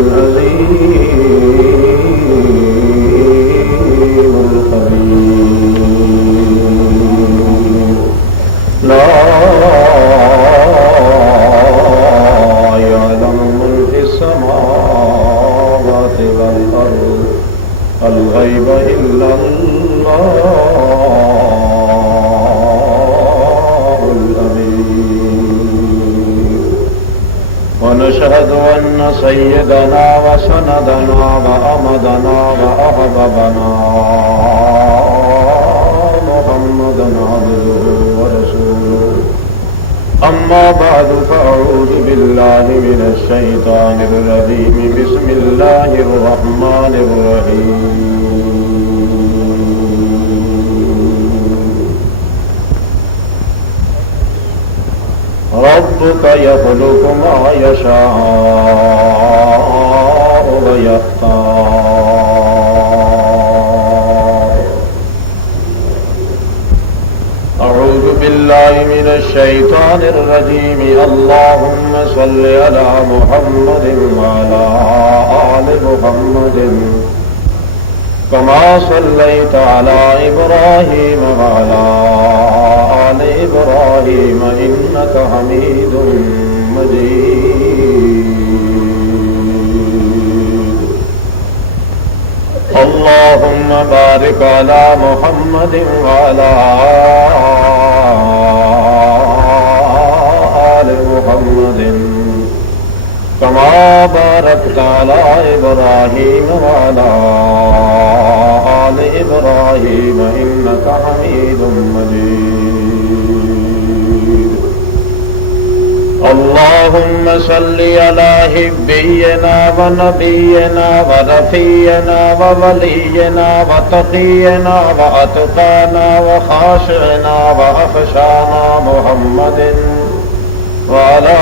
العليم الخبير لا يعلم من في السماوات والأرض الغيب إلا الله الأمين ونشهد أن سيدنا وسندنا وأمدنا وأحببنا محمدا عبده ورسوله أما بعد فأعوذ بالله من الشيطان الرجيم بسم الله الرحمن الرحيم ربك يخلق ما يشاء ويختار أعوذ بالله من الشيطان الرجيم اللهم صل على محمد وعلى آل محمد كما صليت على إبراهيم وعلى آل إبراهيم إنك حميد مجيد اللهم بارك على محمد وعلى آل محمد كما باركت على إبراهيم وعلى آل إبراهيم إنك حميد مجيد اللهم صل على حبينا ونبينا ورفينا وولينا وتقينا وأتقانا وخاشعنا وأخشانا محمد وعلى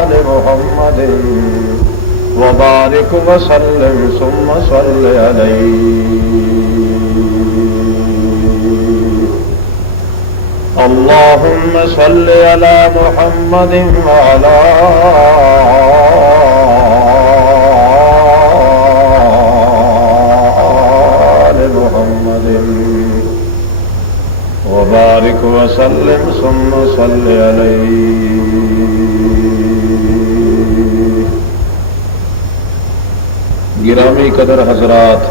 آل محمد وبارك وسلم ثم صل عليه اللهم صل على محمد وعلى آل محمد وبارك وسلم ثم صل عليه گرامی قدر حضرات،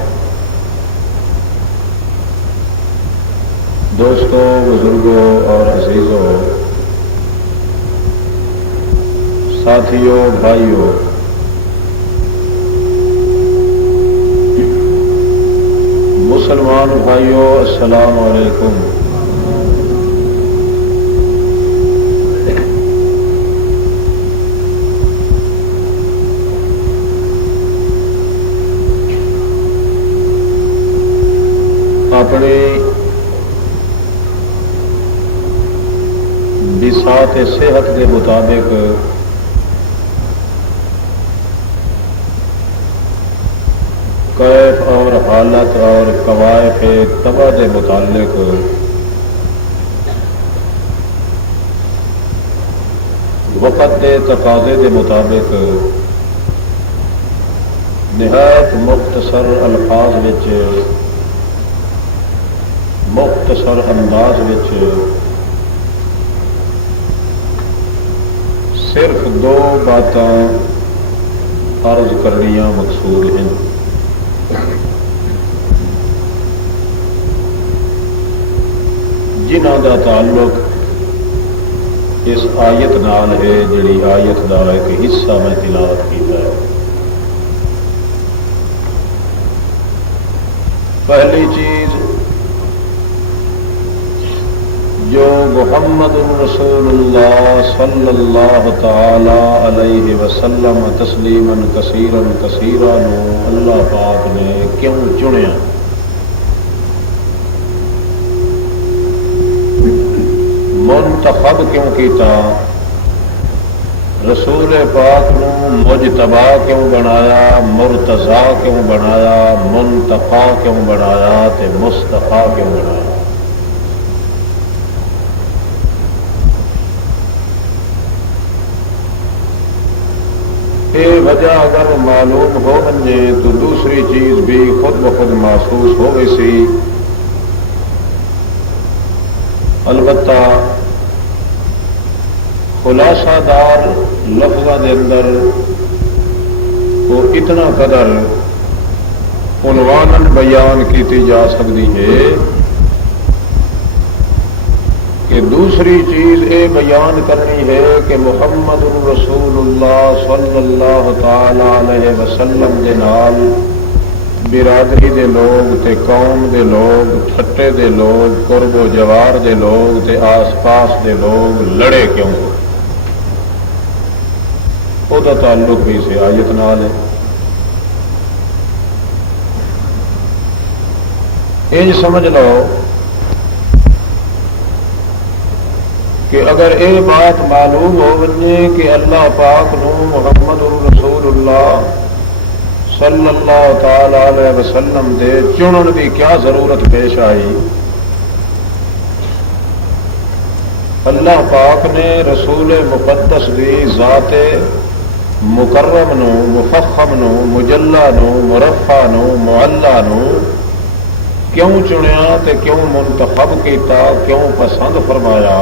دوستوں، بزرگوں اور عزیزوں، ساتھیوں، بھائیوں، مسلمان بھائیوں، السلام علیکم۔ اپنی بساط صحت کے مطابق کیف اور حالت اور قوائف طبع کے متعلق وقت کے تقاضے کے مطابق نہایت مختصر الفاظ وچ مختصر انداز وچ صرف دو باتاں عرض کرنیاں مقصود ہیں۔ جنہاں دا تعلق اس آیت نال ہے جڑی آیت دا ایک حصہ میں تلاوت کیتا ہے۔ پہلی چیز جو محمد رسول اللہ صلی اللہ تعالی علیہ وسلم تسلیما کثیرا کثیرا نو اللہ پاک نے کیوں چنیا، منتخب کیوں کیتا، رسول پاک نو مجتبا کیوں بنایا، مرتضی کیوں بنایا، منتقی کیوں بنایا تے مصطفی کیوں بنایا۔ وجہ اگر معلوم ہو بنے تو دوسری چیز بھی خود بخود محسوس ہو گئی سی. البتہ خلاصہ دار لفظوں کے اندر وہ اتنا قدر عنوان بیان کی جا سکتی ہے کہ دوسری چیز یہ بیان کرنی ہے کہ محمد رسول اللہ صلی اللہ تعالی علیہ وسلم دے نال برادری دے لوگ تے قوم دے لوگ ٹھٹے دے لوگ قرب و جوار دے لوگ تے آس پاس دے لوگ لڑے کیوں. وہ تعلق بھی سے آیت نال ہے. یہ سمجھ لو کہ اگر یہ بات معلوم ہو بنے کہ اللہ پاک نو محمد رسول اللہ صلی اللہ تعالی علیہ وسلم دے چنن کی کیا ضرورت پیش آئی. اللہ پاک نے رسول مقدس دی ذات مکرم نو مفخم نو مجلا نو مرفع نو معلا نو کیوں چنیا تے کیوں منتخب کیتا کیوں پسند فرمایا.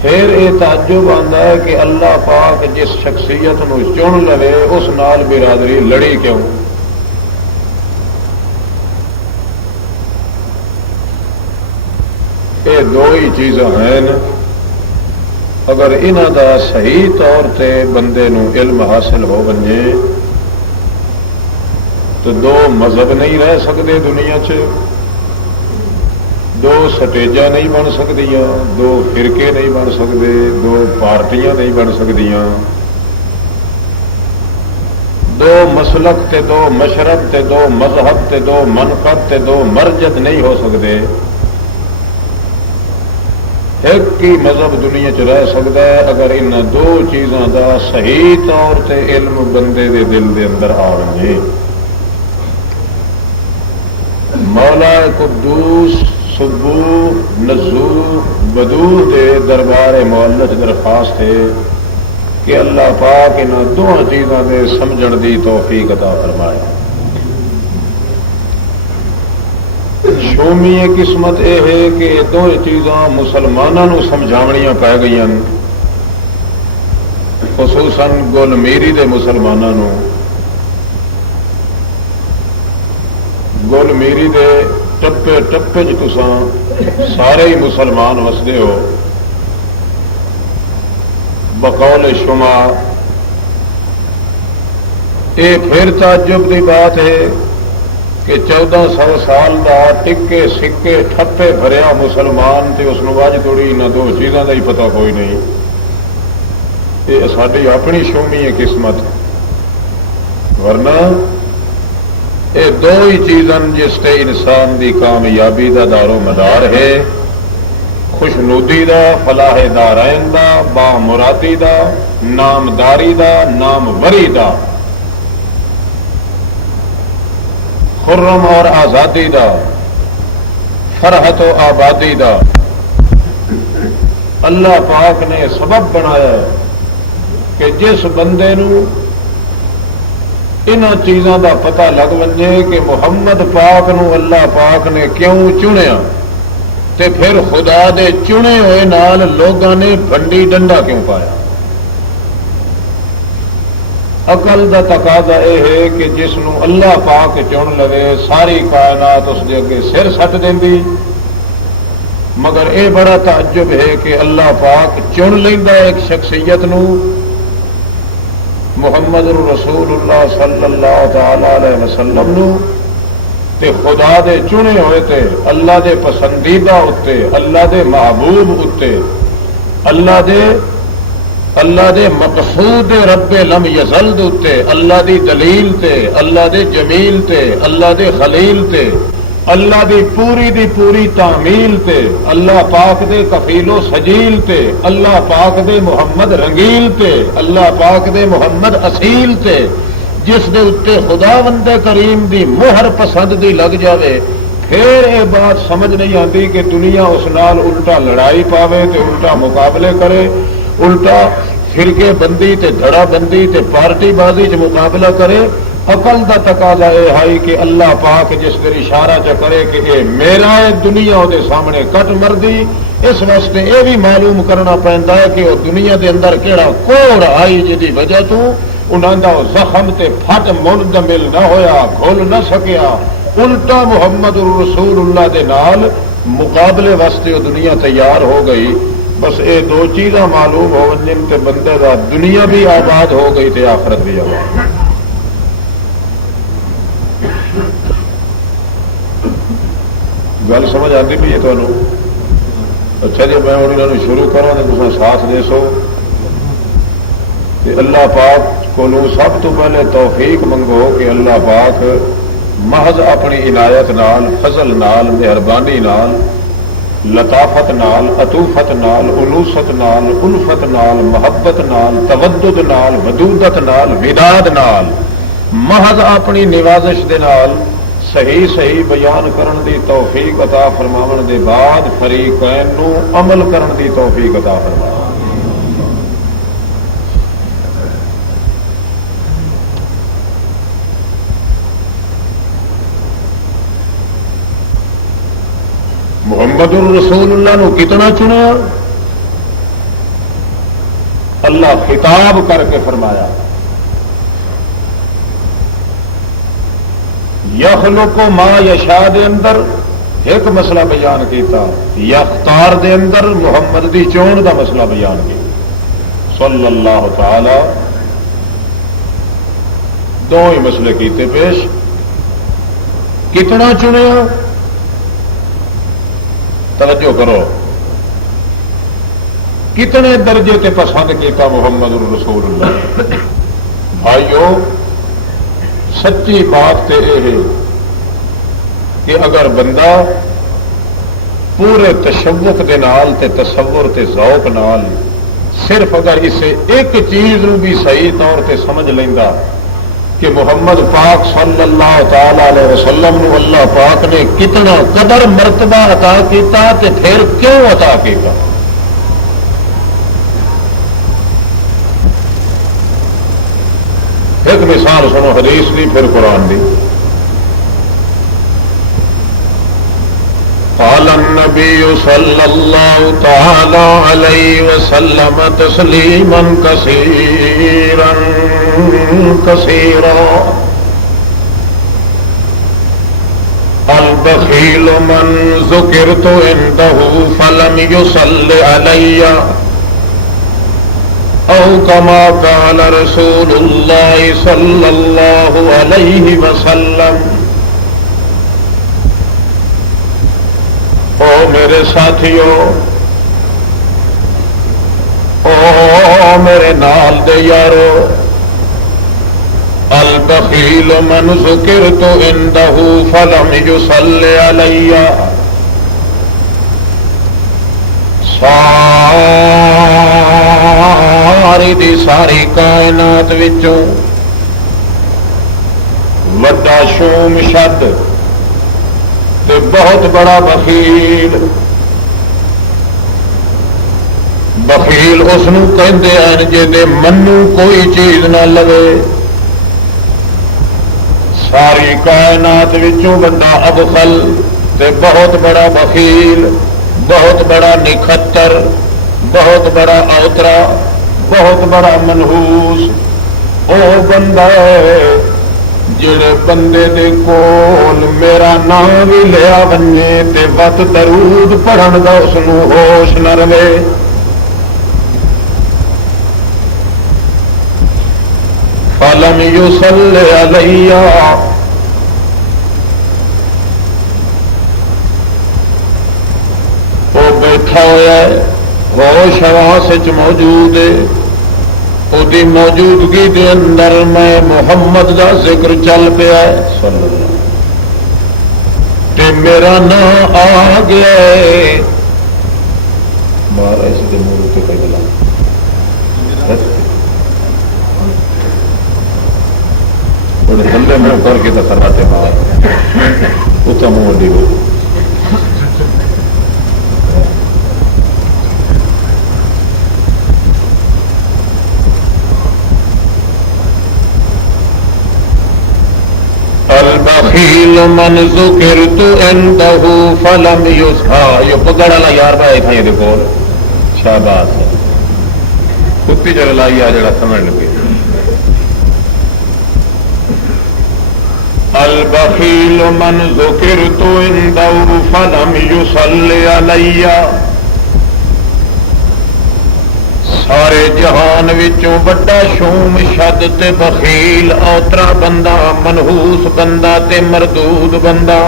پھر یہ تعجب آتا ہے کہ اللہ پاک جس شخصیت نو چن لے اس نال برادری لڑی کیوں. یہ دو ہی چیزاں ہیں. اگر انہاں دا صحیح طور تے بندے نو علم حاصل ہو بنے تو دو مذہب نہیں رہ سکتے دنیا چ، دو سٹیجاں نہیں بن سکدیاں، دو فرقے نہیں بن سکتے، دو پارٹیاں نہیں بن سکدیاں، دو مسلک تے دو مشرب تے دو مذہب تے دو منقب تے دو مرجد نہیں ہو سکتے. ایک ہی مذہب دنیا چ رہ سکتا ہے اگر ان دو چیزاں دا صحیح طور تے علم بندے دے دل دے اندر آ جائے. مولا قدوس سبوح نزوح بدوح دے دربار معلت درخواست ہے کہ اللہ پاک ان دونوں چیزوں دے سمجھن دی توفیق عطا فرمائے. شومی قسمت یہ ہے کہ یہ دونوں چیزاں مسلمانوں سمجھاونیاں پی گئی، خصوصاً گل میری دے مسلمانوں. گل میری دے ٹپے ٹپے تساں سارے ہی مسلمان وسدے ہو. بقول شما یہ پھر تعجب کی بات ہے کہ 1400 سال دا ٹکے سکے ٹھپے بھریا مسلمان تے اس نو اج تھوڑی انہاں دو چیزاں دا ہی پتہ کوئی نہیں. یہ ساری اپنی شومی ہے قسمت، ورنہ یہ دو ہی چیزاں جس تے انسان دی کامیابی دا دار و مدار ہے. خوشنودی دا، فلاح دارین دا، با مرادی دا، نامداری دا، ناموری دا، خرم اور آزادی دا، فرحت و آبادی دا. اللہ پاک نے سبب بنایا ہے کہ جس بندے نو انہاں چیزاں دا پتہ لگ ونجے کہ محمد پاک نو اللہ پاک نے کیوں چنیا تے پھر خدا دے چنے ہوئے نال لوگاں نے بھنڈی ڈنڈا کیوں پایا. عقل دا تقاضا یہ ہے کہ جس نو اللہ پاک چن لے ساری کائنات اس دے اگے سر سٹ دیندی، مگر اے بڑا تعجب ہے کہ اللہ پاک چن لیندا ایک شخصیت نو محمد رسول اللہ صلی اللہ تعالی علیہ وسلم نو تے خدا دے چنے ہوئے تے اللہ دے پسندیدہ اتے، اللہ دے محبوب اتے، اللہ دے مقصود رب لم یزل اتے، اللہ دی دلیل تے، اللہ دے جمیل تے، اللہ دے خلیل تے، اللہ دی پوری تعمیل تے، اللہ پاک دے کفیل و سجیل تے، اللہ پاک دے محمد رنگیل تے، اللہ پاک دے محمد اصیل تے، جس دے اتے خدا بند کریم دی مہر پسند دی لگ جاوے. پھر یہ بات سمجھ نہیں آتی کہ دنیا اس نال الٹا لڑائی پاوے تے الٹا مقابلے کرے، الٹا فرقے بندی تے دھڑا بندی تے پارٹی بازی چ مقابلہ کرے، عقل دا تقاضا یہ ہے کہ اللہ پاک جس دیر اشارہ چ کرے کہ اے میرا ہے، دنیا وہ سامنے کٹ مردی، اس واسطے یہ بھی معلوم کرنا پہنتا ہے کہ وہ دنیا دے اندر کیڑا کوڑ آئی جی وجہ تو انہوں دا زخم تے پھٹ منتمل نہ ہویا، کھل نہ سکیا، الٹا محمد رسول اللہ دے نال مقابلے واسطے وہ دنیا تیار ہو گئی۔ بس یہ دو چیزاں معلوم ہو جن تے بندے دا دنیا بھی آباد ہو گئی تے آخرت بھی آباد۔ گل سمجھ آتی پی ہے تمہیں؟ اچھا جی میں انہوں شروع کروں تو تم ساتھ دے سو کہ اللہ پاک کو سب تو پہلے توفیق منگو کہ اللہ پاک محض اپنی عنایت نال، فضل نال، مہربانی نال، لطافت نال، عطوفت نال، انوست نال، الفت نال، محبت نال، تودد نال، ودودت نال، وداد نال، محض اپنی نوازش دے نال صحیح صحیح بیان کرن دی توفیق عطا فرماون دے بعد فریقین نو عمل کرن دی توفیق عطا فرماون۔ محمد الرسول اللہ نو کتنا چنیا؟ اللہ خطاب کر کے فرمایا یخلق ما یشاء دے اندر ایک مسئلہ بیان کیتا، یختار دے اندر محمد دی چون دا مسئلہ بیان کیا، صلی اللہ تعالی دو ہی مسئلے کیتے پیش۔ کتنا چنیا؟ توجہ کرو، کتنے درجے تے پسند کیتا محمد الرسول اللہ؟ بھائیو سچی بات تے یہ ہے کہ اگر بندہ پورے تشوق دے نال تے تصور تے ذوق نال صرف اگر اسے ایک چیز نو بھی صحیح طور تے سمجھ لیندا کہ محمد پاک صلی اللہ تعالی علیہ وسلم نو اللہ پاک نے کتنا قدر مرتبہ عطا کیتا تے پھر کیوں عطا کیتا۔ ایک مثال سنو حدیث دی پھر قرآن دی۔ قال النبی صلی اللہ تعالی علیہ وسلم تسلیما کثیرا کثیرا البخیل من ذکرت عنده فلم یصل علی او کما قال رسول اللہ صلی اللہ علیہ وسلم۔ او میرے ساتھیو، او میرے نال دے یارو، البخیل من ذکرت عنده فلم یصل علی، ساری دی ساری کائنات وچوں وڈا شوم شد تے بہت بڑا بخیل، بخیل اس نو کہندے ہیں جے منو کوئی چیز نہ لگے۔ ساری کائنات وچوں بڑا ابخل تے بہت بڑا بخیل، بہت بڑا نکھتر، بہت بڑا اوترا، بہت بڑا منحوس او بندہ ہے جڑے بندے دے کول میرا نام بھی لیا بنے تے وقت درود پڑھن دا اس نو ہوش نہ رہے۔ فلم یصل علی، وہ بیٹھا ہوا ہے، ہوش حواس وچ موجود ہے، وہی موجودگی دے اندر میں محمد دا ذکر چل پیا صلی اللہ تے میرا نام آ گیا ہے۔ مارا اس دے منہ تے پہ دلا بڑے تھلے منہ کر کے تکراتے مار اتنا منہ وڈی ہو۔ من ذکرت عنده فلم يصحى یہ پگڑ والا یار بھائی تھا یہ کول شاباش کتی چل لائی آ جڑا سمجھ لگے البخیل من ذکرت عنده فلم يصلي علی سارے جہان وچوں بڑا شوم شد تے بخیل اوترا بندہ منحوس بندہ تے مردود بندہ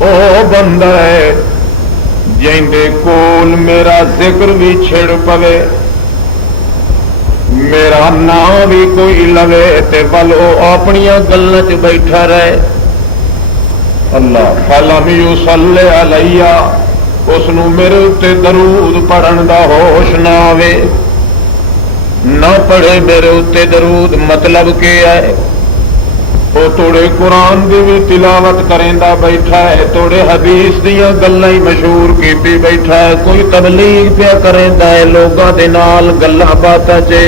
او بندہ ہے جیندے کول میرا ذکر بھی چھڑ پوے میرا نام بھی کوئی لوے تے بلو اپنیاں گلاں چ بیٹھا رہے اللہ فلم یصلی علیہ اس میرے اتنے درود پڑھن دا ہوش نہ آوے نہ پڑھے میرے اتنے درود مطلب کیا ہے وہ توڑے قرآن دی بھی تلاوت کریندا بیٹھا ہے توڑے حدیث دیاں گلاں ہی مشہور کیتی بیٹھا ہے کوئی تبلیغ پیا کریندا ہے لوگاں دے نال گلاں باتاں چ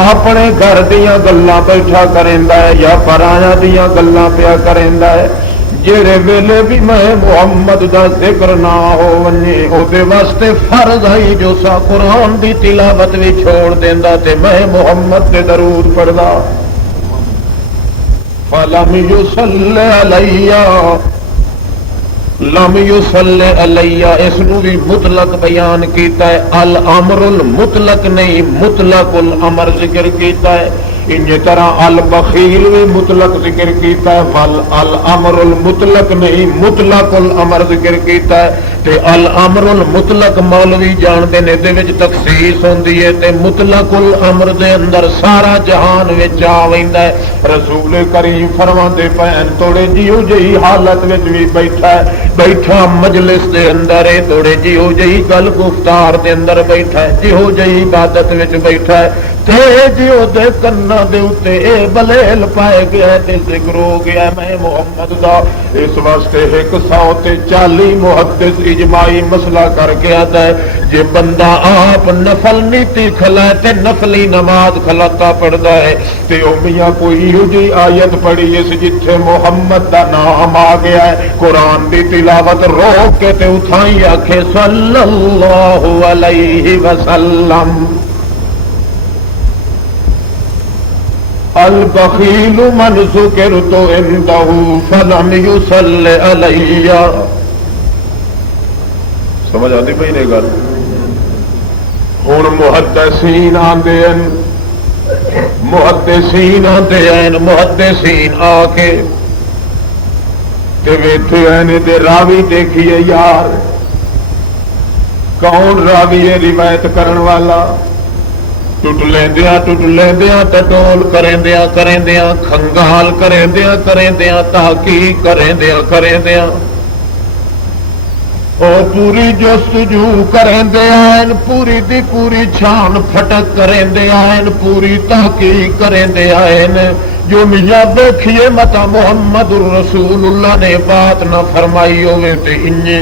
اپنے گھر دیاں گلاں بیٹھا کریندا ہے یا پرایاں دیاں گلاں پیا کریندا ہے جڑے ویلے بھی میں محمد دا ذکر نہ ہو ونجے او دے واسطے فرض ہے جو سا قرآن دی تلاوت بھی چھوڑ دیندا تے میں محمد تے درود پڑھدا فلم یصلی علیہ لم یصلی علیہ اس نو بھی مطلق بیان کیتا ہے الامر المطلق نہیں مطلق الامر ذکر کیتا ہے انجی طرح البخیل بھی مطلق ذکر کیتا ہے الامر المطلق نہیں مطلق الامر ذکر کیتا ہے تے الامر المطلق مولوی جانتے نے دے وچ تخصیص ہوندی ہے تے مطلق الامر دے اندر سارا جہان وچ آ ویندا ہے رسول کریم فرماندے پین توڑے جیو جہی حالت وچ بھی بیٹھا ہے بیٹھا مجلس دے اندر ہے توڑے جیو جہی گل گفتار دے اندر بیٹھا ہے جیو جہی عبادت وچ بیٹھا ہے تے جیو دے کنا دے اتے اے بلیل پائے گیا ہے تے ذکر ہو گیا ہے میں محمد دا اس واسطے 140 محدث اجماعی مسئلہ کر کے آتا ہے جے بندہ آپ نفل نیتی کھلائے تے نفلی نماز کھلاتا پڑھتا ہے تے او میاں کوئی جی آیت پڑھی اس جتھے محمد دا نام آ گیا ہے قرآن دی تلاوت روک کے تے اٹھائی آکھے صلی اللہ علیہ وسلم البخیل من ذکرت عنده فلم یصلی علیہ سمجھ آتی پئی نہیں گل ہن محدثین آندے ہیں محدثین آ کے تے ویتھے ہیں تے راوی دیکھیے یار کون راوی ہے روایت کرن والا ٹوٹ لیندیاں ٹٹول کریندیاں کھنگال کریندیاں تحقیق کریندیاں اور پوری جستجو کریندیاں پوری دی پوری چھان پھٹک کریندیاں پوری تحقیق کریندیاں جو میاں دیکھیے متا محمد الرسول اللہ نے بات نہ فرمائی ہوئے تے انجے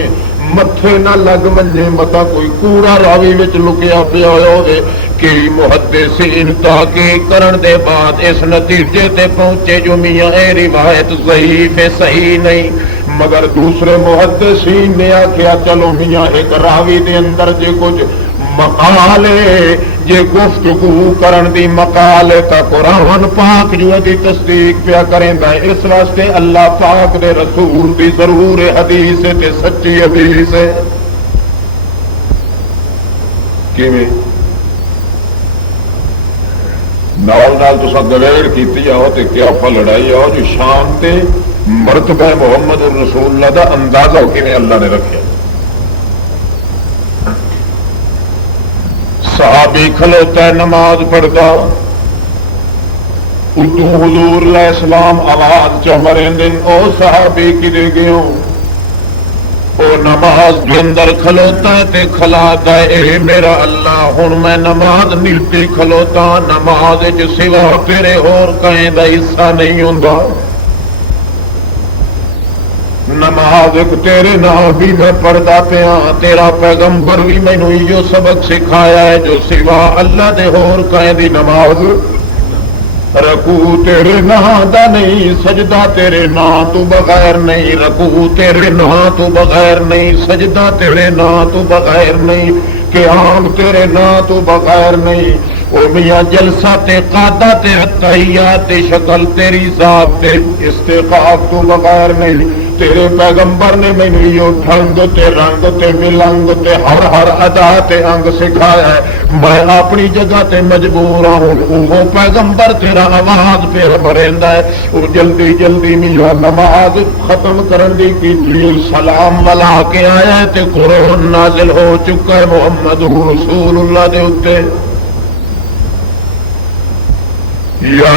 متھے نہ لگ ونجے متا کوئی کوڑا راوی وچ لکیا پیا ہوئے کہ محدثین تحقیق کرن دے بعد اس نتیجے تے پہنچے جو میاں اے روایت ضعیف ہے صحیح نہیں مگر دوسرے محدثین نے آکھیا چلو میاں ایک راوی دے اندر جے کچھ مقال ہے جے گفتگو کرن دی مقال ہے تا قرآن پاک جو دی تصدیق پیا کریندا ہے اس واسطے اللہ پاک دے رسول دی ضرور حدیث تے سچی حدیث ہے کیویں نال تساں دلیل کیتی آؤ تے کیا پا لڑائی آؤ جو شان تے مرتبہ محمد الرسول اللہ دا اندازہ کیویں اللہ نے رکھیا صحابی کھلوتا ہے نماز پڑھتا ادو حضور علیہ السلام آواز چمریں دن او صحابی کدے گئے او نماز کے اندر کھلوتا ہے تے کھلاتا ہے اے میرا اللہ ہن میں نماز نیتی کھلوتا نماز وچ سوا تیرے اور کہیں دا حصہ نہیں ہوندا نماز ایک تیرے نال بھی میں پڑھدا پیا تیرا پیغمبر بھی مینوں یہ سبق سکھایا ہے جو سوا اللہ دے ہور کہیں دی نماز رکوع تیرے نام دا نہیں، سجدہ تیرے نام تو بغیر نہیں، رکوع تیرے نام تو بغیر نہیں، سجدہ تیرے نام تو بغیر نہیں، قیام تیرے نام تو بغیر نہیں۔ او میاں جلسہ تے قادہ تے اتحیات تے شکل تیری ذات تے استقاق تو بغیر نہیں۔ تیرے پیغمبر نے مینوں یہ ڈھنگ تے رنگ تے ملنگ تے ہر ادا تے انگ سکھایا ہے۔ میں اپنی جگہ تے مجبور ہوں، وہ پیغمبر تیرا آواز پھر مریندا ہے، وہ جلدی جلدی میاں نماز ختم کرن دی کی سلام ملا کے آیا ہے تے قرآن نازل ہو چکا ہے محمد رسول اللہ دے اوتے۔ یا